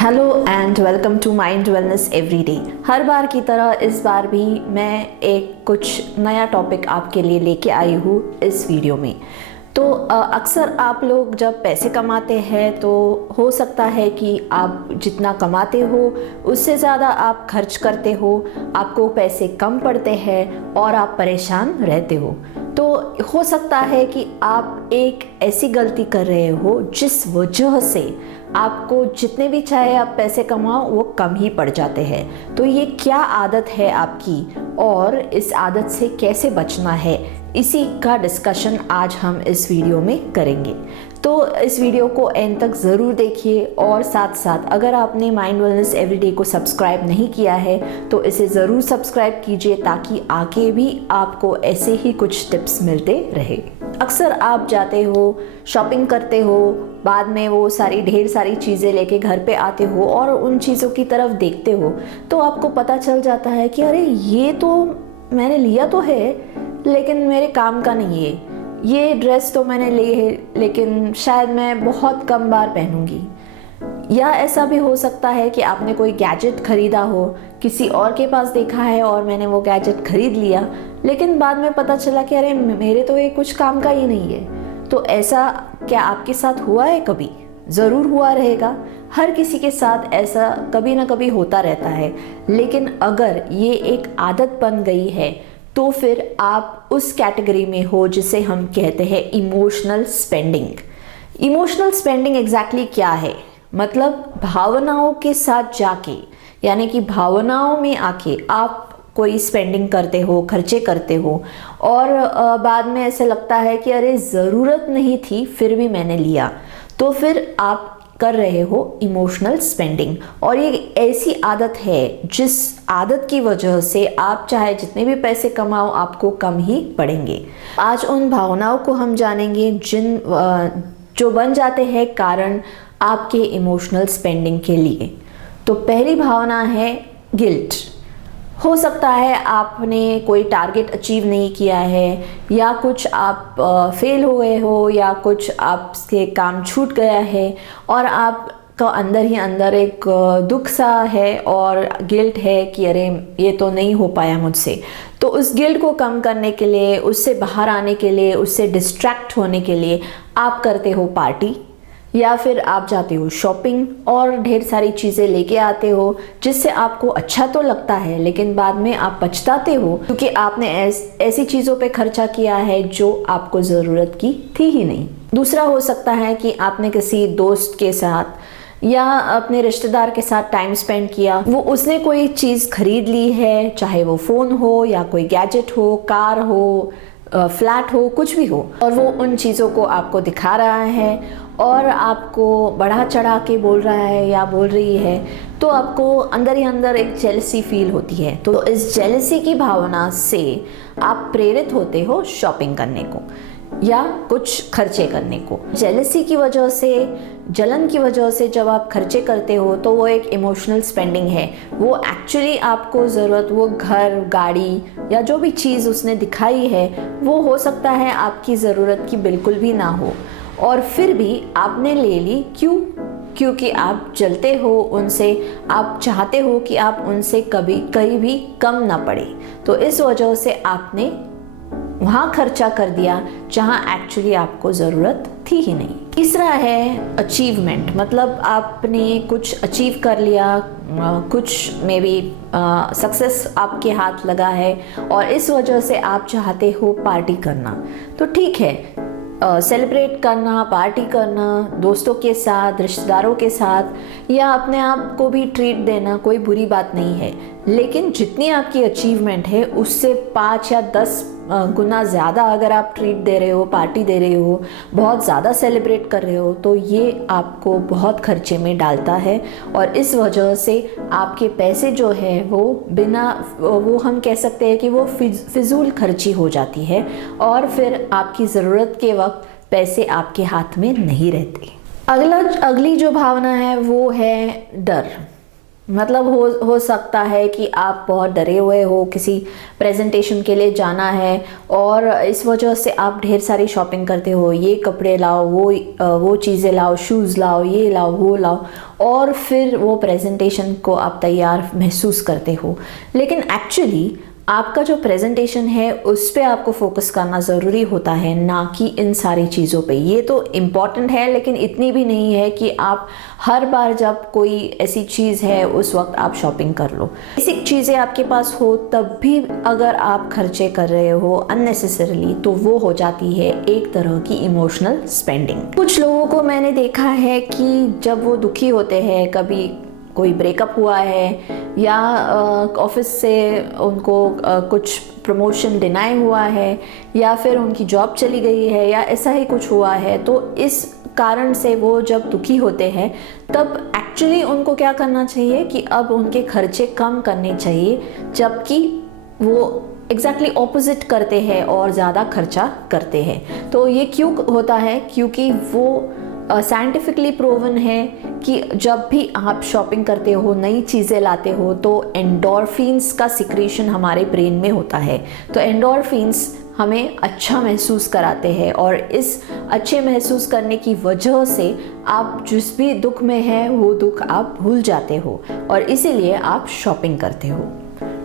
Hello and welcome to Mind Wellness Everyday. हर बार की तरह इस बार भी मैं एक कुछ नया टॉपिक आपके लिए लेके आई हूँ इस वीडियो में। तो अक्सर आप लोग जब पैसे कमाते हैं तो हो सकता है कि आप जितना कमाते हो उससे ज़्यादा आप खर्च करते हो, आपको पैसे कम पड़ते हैं और आप परेशान रहते हो। तो हो सकता है कि आप एक ऐसी गलती कर रहे हो जिस वजह से आपको जितने भी चाहे आप पैसे कमाओ वो कम ही पड़ जाते हैं। तो ये क्या आदत है आपकी और इस आदत से कैसे बचना है, इसी का डिस्कशन आज हम इस वीडियो में करेंगे। तो इस वीडियो को एंड तक ज़रूर देखिए और साथ साथ अगर आपने माइंड वेलनेस एवरीडे को सब्सक्राइब नहीं किया है तो इसे ज़रूर सब्सक्राइब कीजिए ताकि आगे भी आपको ऐसे ही कुछ टिप्स मिलते रहे। अक्सर आप जाते हो, शॉपिंग करते हो, बाद में वो ढेर सारी चीज़ें लेके घर पे आते हो और उन चीज़ों की तरफ देखते हो तो आपको पता चल जाता है कि अरे ये तो मैंने लिया तो है लेकिन मेरे काम का नहीं है, ये ड्रेस तो मैंने ली है लेकिन शायद मैं बहुत कम बार पहनूंगी। या ऐसा भी हो सकता है कि आपने कोई गैजेट खरीदा हो, किसी और के पास देखा है और मैंने वो गैजेट खरीद लिया लेकिन बाद में पता चला कि अरे मेरे तो ये कुछ काम का ही नहीं है। तो ऐसा क्या आपके साथ हुआ है? कभी ज़रूर हुआ रहेगा। हर किसी के साथ ऐसा कभी ना कभी होता रहता है। लेकिन अगर ये एक आदत बन गई है तो फिर आप उस कैटेगरी में हो जिसे हम कहते हैं emotional spending. Emotional spending exactly क्या है? मतलब भावनाओं के साथ जाके, यानी कि भावनाओं में आके आप कोई स्पेंडिंग करते हो, खर्चे करते हो और बाद में ऐसे लगता है कि अरे ज़रूरत नहीं थी फिर भी मैंने लिया, तो फिर आप कर रहे हो इमोशनल स्पेंडिंग। और ये ऐसी आदत है जिस आदत की वजह से आप चाहे जितने भी पैसे कमाओ आपको कम ही पड़ेंगे। आज उन भावनाओं को हम जानेंगे जो बन जाते हैं कारण आपके इमोशनल स्पेंडिंग के लिए। तो पहली भावना है गिल्ट। हो सकता है आपने कोई टारगेट अचीव नहीं किया है या कुछ आप फेल हो गए हो या कुछ आपसे काम छूट गया है और आपका अंदर ही अंदर एक दुख सा है और गिल्ट है कि अरे ये तो नहीं हो पाया मुझसे। तो उस गिल्ट को कम करने के लिए, उससे बाहर आने के लिए, उससे डिस्ट्रैक्ट होने के लिए आप करते हो पार्टी या फिर आप जाते हो शॉपिंग और ढेर सारी चीज़ें लेके आते हो जिससे आपको अच्छा तो लगता है लेकिन बाद में आप पछताते हो क्योंकि आपने ऐसी चीज़ों पे खर्चा किया है जो आपको ज़रूरत की थी ही नहीं। दूसरा हो सकता है कि आपने किसी दोस्त के साथ या अपने रिश्तेदार के साथ टाइम स्पेंड किया, वो उसने कोई चीज़ खरीद ली है, चाहे वो फ़ोन हो या कोई गैजेट हो, कार हो, फ्लैट हो, कुछ भी हो, और वो उन चीज़ों को आपको दिखा रहा है और आपको बढ़ा चढ़ा के बोल रहा है या बोल रही है, तो आपको अंदर ही अंदर एक जेलसी फील होती है। तो इस जेलसी की भावना से आप प्रेरित होते हो शॉपिंग करने को या कुछ खर्चे करने को। जेलसी की वजह से, जलन की वजह से जब आप खर्चे करते हो तो वो एक इमोशनल स्पेंडिंग है। वो एक्चुअली आपको ज़रूरत, वो घर, गाड़ी या जो भी चीज़ उसने दिखाई है वो हो सकता है आपकी ज़रूरत की बिल्कुल भी ना हो और फिर भी आपने ले ली। क्यों? क्योंकि आप जलते हो उनसे, आप चाहते हो कि आप उनसे कहीं भी कम ना पड़े। तो इस वजह से आपने वहाँ खर्चा कर दिया जहाँ एक्चुअली आपको ज़रूरत थी ही नहीं। तीसरा है अचीवमेंट। मतलब आपने कुछ अचीव कर लिया, कुछ मे बी सक्सेस आपके हाथ लगा है और इस वजह से आप चाहते हो पार्टी करना। तो ठीक है, सेलिब्रेट करना, पार्टी करना दोस्तों के साथ, रिश्तेदारों के साथ या अपने आप को भी ट्रीट देना कोई बुरी बात नहीं है। लेकिन जितनी आपकी अचीवमेंट है उससे 5 या 10 गुना ज़्यादा अगर आप ट्रीट दे रहे हो, पार्टी दे रहे हो, बहुत ज़्यादा सेलिब्रेट कर रहे हो तो ये आपको बहुत खर्चे में डालता है और इस वजह से आपके पैसे जो है वो हम कह सकते हैं कि वो फिजूल खर्ची हो जाती है और फिर आपकी ज़रूरत के वक्त पैसे आपके हाथ में नहीं रहते। अगली जो भावना है वो है डर। मतलब हो सकता है कि आप बहुत डरे हुए हो, किसी प्रेजेंटेशन के लिए जाना है और इस वजह से आप ढेर सारी शॉपिंग करते हो, ये कपड़े लाओ, वो चीज़ें लाओ, शूज़ लाओ, ये लाओ, वो लाओ, और फिर वो प्रेजेंटेशन को आप तैयार महसूस करते हो। लेकिन एक्चुअली आपका जो प्रेजेंटेशन है उस पे आपको फोकस करना ज़रूरी होता है, ना कि इन सारी चीज़ों पे। ये तो इम्पॉर्टेंट है लेकिन इतनी भी नहीं है कि आप हर बार जब कोई ऐसी चीज़ है उस वक्त आप शॉपिंग कर लो। बेसिक चीज़ें आपके पास हो तब भी अगर आप खर्चे कर रहे हो अननेसेसरली, तो वो हो जाती है एक तरह की इमोशनल स्पेंडिंग। कुछ लोगों को मैंने देखा है कि जब वो दुखी होते हैं, कभी कोई ब्रेकअप हुआ है या ऑफिस से उनको कुछ प्रमोशन डिनाई हुआ है या फिर उनकी जॉब चली गई है या ऐसा ही कुछ हुआ है, तो इस कारण से वो जब दुखी होते हैं तब एक्चुअली उनको क्या करना चाहिए कि अब उनके खर्चे कम करने चाहिए, जबकि वो एग्जैक्टली ऑपोजिट करते हैं और ज़्यादा खर्चा करते हैं। तो ये क्यों होता है? क्योंकि वो साइंटिफिकली प्रूवन है कि जब भी आप शॉपिंग करते हो, नई चीज़ें लाते हो, तो एंडोर्फिन्स का सिक्रीशन हमारे ब्रेन में होता है। तो एंडोर्फिन्स हमें अच्छा महसूस कराते हैं और इस अच्छे महसूस करने की वजह से आप जिस भी दुख में हैं वो दुख आप भूल जाते हो और इसीलिए आप शॉपिंग करते हो।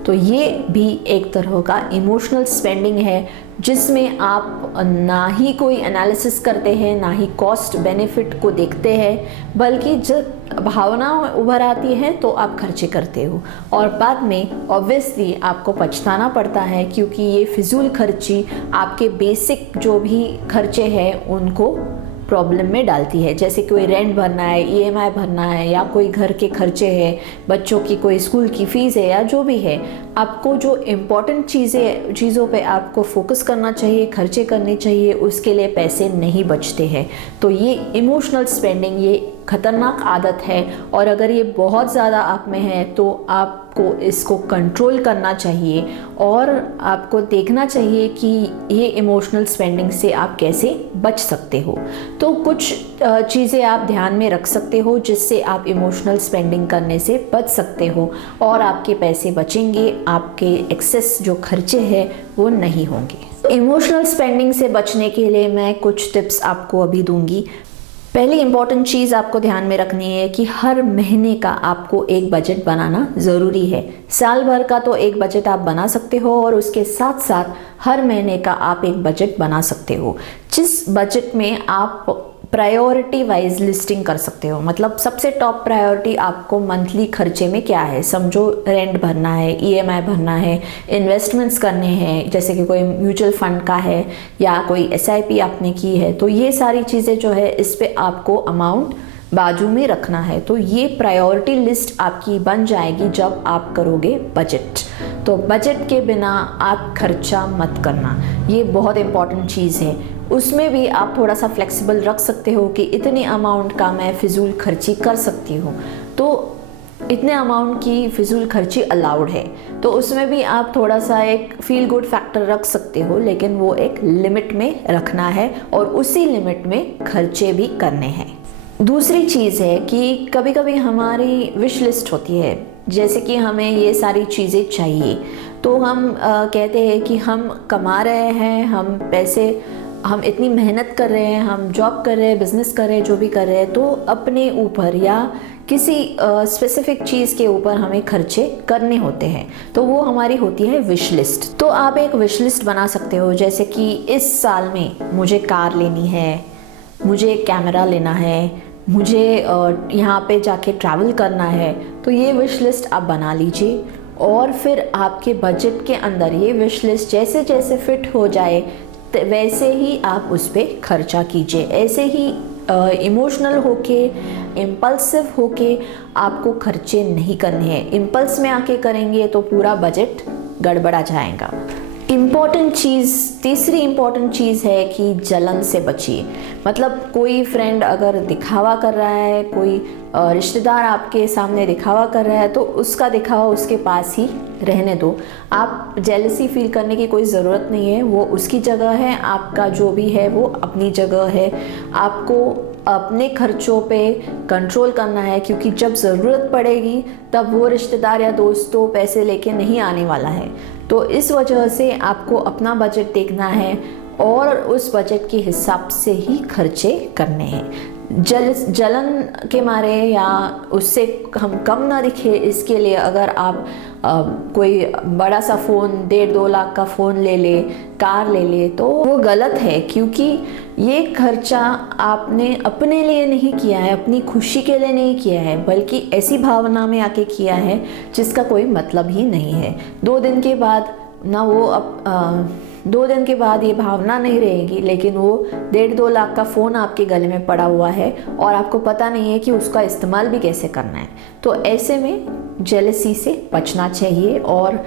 तो ये भी एक तरह का इमोशनल स्पेंडिंग है जिसमें आप ना ही कोई एनालिसिस करते हैं, ना ही कॉस्ट बेनिफिट को देखते हैं, बल्कि जब भावना उभर आती है तो आप खर्चे करते हो और बाद में ऑब्वियसली आपको पछताना पड़ता है, क्योंकि ये फिजूल खर्ची आपके बेसिक जो भी खर्चे हैं उनको प्रॉब्लम में डालती है। जैसे कोई रेंट भरना है, ईएमआई भरना है, या कोई घर के खर्चे हैं, बच्चों की कोई स्कूल की फ़ीस है, या जो भी है, आपको जो इम्पॉर्टेंट चीज़ों पे आपको फोकस करना चाहिए, खर्चे करने चाहिए, उसके लिए पैसे नहीं बचते हैं। तो ये इमोशनल स्पेंडिंग ये खतरनाक आदत है और अगर ये बहुत ज़्यादा आप में है तो आपको इसको कंट्रोल करना चाहिए और आपको देखना चाहिए कि ये इमोशनल स्पेंडिंग से आप कैसे बच सकते हो। तो कुछ चीज़ें आप ध्यान में रख सकते हो जिससे आप इमोशनल स्पेंडिंग करने से बच सकते हो और आपके पैसे बचेंगे, आपके एक्सेस जो खर्चे हैं वो नहीं होंगे। इमोशनल स्पेंडिंग से बचने के लिए मैं कुछ टिप्स आपको अभी दूंगी। पहली इंपॉर्टेंट चीज़ आपको ध्यान में रखनी है कि हर महीने का आपको एक बजट बनाना ज़रूरी है। साल भर का तो एक बजट आप बना सकते हो और उसके साथ साथ हर महीने का आप एक बजट बना सकते हो, जिस बजट में आप प्रायोरिटी वाइज लिस्टिंग कर सकते हो। मतलब सबसे टॉप प्रायोरिटी आपको मंथली खर्चे में क्या है, समझो रेंट भरना है, ईएमआई भरना है, इन्वेस्टमेंट्स करने हैं, जैसे कि कोई म्यूचुअल फंड का है या कोई एसआईपी आपने की है, तो ये सारी चीज़ें जो है इस पे आपको अमाउंट बाजू में रखना है। तो ये प्रायोरिटी लिस्ट आपकी बन जाएगी जब आप करोगे बजट। तो बजट के बिना आप खर्चा मत करना, ये बहुत इंपॉर्टेंट चीज़ है। उसमें भी आप थोड़ा सा फ्लेक्सिबल रख सकते हो कि इतनी अमाउंट का मैं फिजूल खर्ची कर सकती हूँ, तो इतने अमाउंट की फिजूल खर्ची अलाउड है। तो उसमें भी आप थोड़ा सा एक फील गुड फैक्टर रख सकते हो, लेकिन वो एक लिमिट में रखना है और उसी लिमिट में खर्चे भी करने हैं। दूसरी चीज़ है कि कभी कभी हमारी विश लिस्ट होती है, जैसे कि हमें ये सारी चीज़ें चाहिए, तो हम कहते हैं कि हम कमा रहे हैं, हम इतनी मेहनत कर रहे हैं, हम जॉब कर रहे हैं, बिजनेस कर रहे हैं, जो भी कर रहे हैं, तो अपने ऊपर या किसी स्पेसिफिक चीज़ के ऊपर हमें खर्चे करने होते हैं, तो वो हमारी होती है विश लिस्ट। तो आप एक विश लिस्ट बना सकते हो, जैसे कि इस साल में मुझे कार लेनी है, मुझे कैमरा लेना है, मुझे यहाँ पे जाके ट्रैवल करना है। तो ये विश लिस्ट आप बना लीजिए और फिर आपके बजट के अंदर ये विश लिस्ट जैसे जैसे फिट हो जाए वैसे ही आप उस पर खर्चा कीजिए। ऐसे ही इमोशनल होके, इम्पल्सिव होके आपको खर्चे नहीं करने हैं। इम्पल्स में आके करेंगे तो पूरा बजट गड़बड़ा जाएगा। तीसरी इम्पॉर्टेंट चीज़ है कि जलन से बचिए। मतलब कोई फ्रेंड अगर दिखावा कर रहा है, कोई रिश्तेदार आपके सामने दिखावा कर रहा है, तो उसका दिखावा उसके पास ही रहने दो। आप जेलसी फील करने की कोई ज़रूरत नहीं है, वो उसकी जगह है, आपका जो भी है वो अपनी जगह है। आपको अपने खर्चों पे कंट्रोल करना है, क्योंकि जब ज़रूरत पड़ेगी तब वो रिश्तेदार या दोस्तों पैसे लेके नहीं आने वाला है। तो इस वजह से आपको अपना बजट देखना है और उस बजट के हिसाब से ही खर्चे करने हैं। जलन के मारे या उससे हम कम ना दिखे, इसके लिए अगर आप कोई बड़ा सा फ़ोन 1.5-2 लाख का फ़ोन ले ले, कार ले ले, तो वो गलत है, क्योंकि ये खर्चा आपने अपने लिए नहीं किया है, अपनी खुशी के लिए नहीं किया है, बल्कि ऐसी भावना में आके किया है जिसका कोई मतलब ही नहीं है। 2 दिन के बाद ना वो 2 दिन के बाद ये भावना नहीं रहेगी, लेकिन वो 1.5-2 लाख का फ़ोन आपके गले में पड़ा हुआ है और आपको पता नहीं है कि उसका इस्तेमाल भी कैसे करना है। तो ऐसे में जेलसी से बचना चाहिए और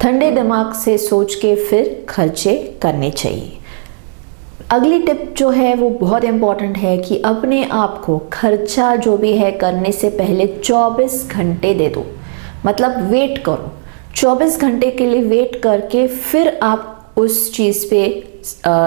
ठंडे दिमाग से सोच के फिर खर्चे करने चाहिए। अगली टिप जो है वो बहुत इम्पॉर्टेंट है कि अपने आप को खर्चा जो भी है करने से पहले 24 घंटे दे दो, मतलब वेट करो। 24 घंटे के लिए वेट करके फिर आप उस चीज़ पे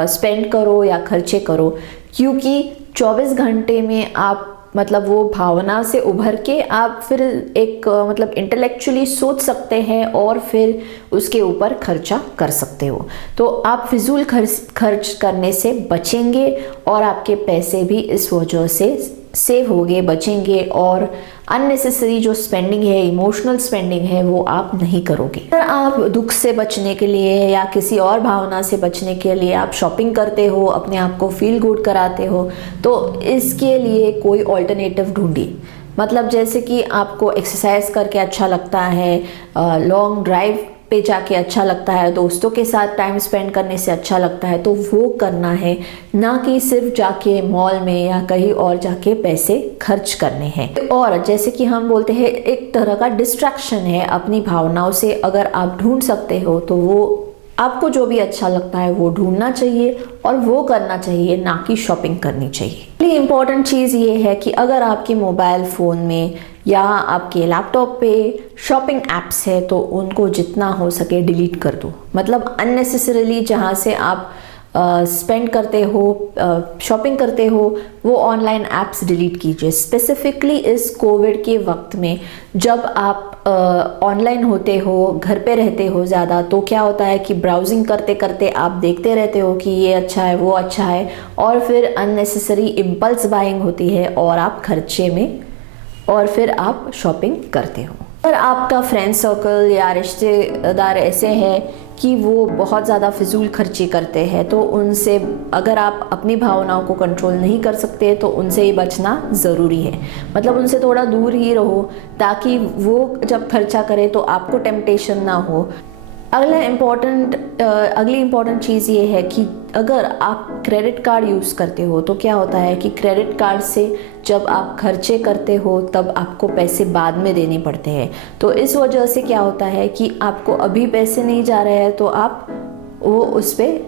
स्पेंड करो या खर्चे करो, क्योंकि 24 घंटे में आप मतलब वो भावना से उभर के आप फिर एक मतलब इंटेलेक्चुअली सोच सकते हैं और फिर उसके ऊपर खर्चा कर सकते हो। तो आप फिजूल खर्च करने से बचेंगे और आपके पैसे भी इस वजह से सेव होंगे, बचेंगे, और अननेसेसरी जो स्पेंडिंग है, इमोशनल स्पेंडिंग है, वो आप नहीं करोगे। अगर आप दुख से बचने के लिए या किसी और भावना से बचने के लिए आप शॉपिंग करते हो, अपने आप को फील गुड कराते हो, तो इसके लिए कोई ऑल्टरनेटिव ढूंढिए। मतलब जैसे कि आपको एक्सरसाइज करके अच्छा लगता है, लॉन्ग ड्राइव पे जाके अच्छा लगता है, दोस्तों के साथ टाइम स्पेंड करने से अच्छा लगता है, तो वो करना है, ना कि सिर्फ जाके मॉल में या कहीं और जाके पैसे खर्च करने हैं। और जैसे कि हम बोलते हैं, एक तरह का डिस्ट्रैक्शन है अपनी भावनाओं से। अगर आप ढूंढ सकते हो तो वो आपको जो भी अच्छा लगता है वो ढूंढना चाहिए और वो करना चाहिए, ना कि शॉपिंग करनी चाहिए। पहली इम्पॉर्टेंट चीज़ ये है कि अगर आपके मोबाइल फ़ोन में या आपके लैपटॉप पे शॉपिंग ऐप्स है तो उनको जितना हो सके डिलीट कर दो। मतलब अननेसेसरीली जहाँ से आप स्पेंड करते हो, शॉपिंग करते हो, वो ऑनलाइन ऐप्स डिलीट कीजिए। स्पेसिफिकली इस कोविड के वक्त में जब आप ऑनलाइन होते हो, घर पे रहते हो ज़्यादा, तो क्या होता है कि ब्राउजिंग करते करते आप देखते रहते हो कि ये अच्छा है, वो अच्छा है, और फिर अननेसेसरी इम्पल्स बाइंग होती है और आप खर्चे में, और फिर आप शॉपिंग करते हो। अगर आपका फ्रेंड सर्कल या रिश्तेदार ऐसे हैं कि वो बहुत ज़्यादा फिजूल खर्ची करते हैं, तो उनसे अगर आप अपनी भावनाओं को कंट्रोल नहीं कर सकते तो उनसे ही बचना ज़रूरी है। मतलब उनसे थोड़ा दूर ही रहो, ताकि वो जब खर्चा करे तो आपको टेम्पटेशन ना हो। अगली इम्पॉर्टेंट चीज़ ये है कि अगर आप क्रेडिट कार्ड यूज़ करते हो तो क्या होता है कि क्रेडिट कार्ड से जब आप खर्चे करते हो तब आपको पैसे बाद में देने पड़ते हैं। तो इस वजह से क्या होता है कि आपको अभी पैसे नहीं जा रहे हैं तो आप वो उस पर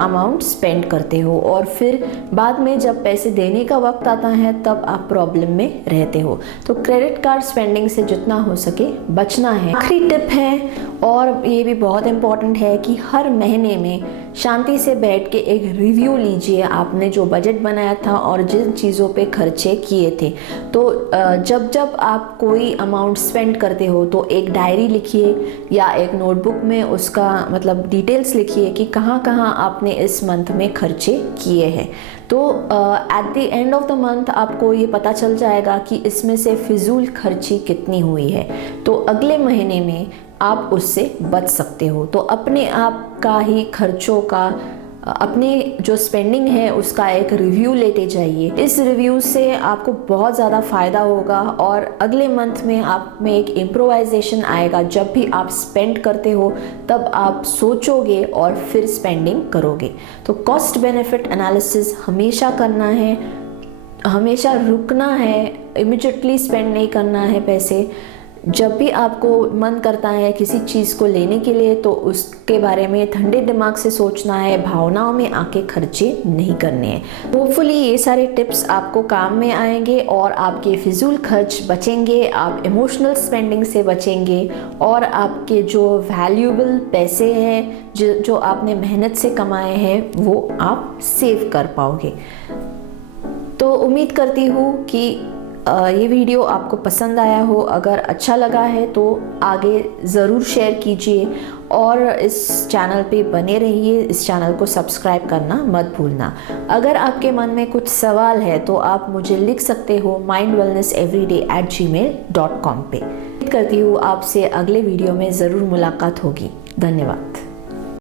अमाउंट स्पेंड करते हो, और फिर बाद में जब पैसे देने का वक्त आता है तब आप प्रॉब्लम में रहते हो। तो क्रेडिट कार्ड स्पेंडिंग से जितना हो सके बचना है। आखिरी टिप है, और ये भी बहुत इम्पॉर्टेंट है, कि हर महीने में शांति से बैठ के एक रिव्यू लीजिए, आपने जो बजट बनाया था और जिन चीज़ों पे खर्चे किए थे। तो जब जब आप कोई अमाउंट स्पेंड करते हो तो एक डायरी लिखिए या एक नोटबुक में उसका मतलब डिटेल्स लिखिए कि कहाँ कहाँ आपने इस मंथ में खर्चे किए हैं। तो at the end of the month आपको ये पता चल जाएगा कि इसमें से फिजूल खर्ची कितनी हुई है। तो अगले महीने में आप उससे बच सकते हो। तो अपने आप का ही खर्चों का, अपनी जो स्पेंडिंग है उसका एक रिव्यू लेते जाइए। इस रिव्यू से आपको बहुत ज़्यादा फ़ायदा होगा और अगले मंथ में आप में एक इम्प्रोवाइजेशन आएगा। जब भी आप स्पेंड करते हो तब आप सोचोगे और फिर स्पेंडिंग करोगे। तो कॉस्ट बेनिफिट एनालिसिस हमेशा करना है, हमेशा रुकना है, इमिडिएटली स्पेंड नहीं करना है पैसे। जब भी आपको मन करता है किसी चीज़ को लेने के लिए तो उसके बारे में ठंडे दिमाग से सोचना है, भावनाओं में आके खर्चे नहीं करने हैं। होपफुली ये सारे टिप्स आपको काम में आएंगे और आपके फिजूल खर्च बचेंगे, आप इमोशनल स्पेंडिंग से बचेंगे और आपके जो वैल्यूएबल पैसे हैं जो आपने मेहनत से कमाए हैं वो आप सेव कर पाओगे। तो उम्मीद करती हूँ कि ये वीडियो आपको पसंद आया हो। अगर अच्छा लगा है तो आगे ज़रूर शेयर कीजिए और इस चैनल पे बने रहिए। इस चैनल को सब्सक्राइब करना मत भूलना। अगर आपके मन में कुछ सवाल है तो आप मुझे लिख सकते हो mindwellnesseveryday@gmail.com पे। उम्मीद करती हूँ आपसे अगले वीडियो में ज़रूर मुलाकात होगी। धन्यवाद।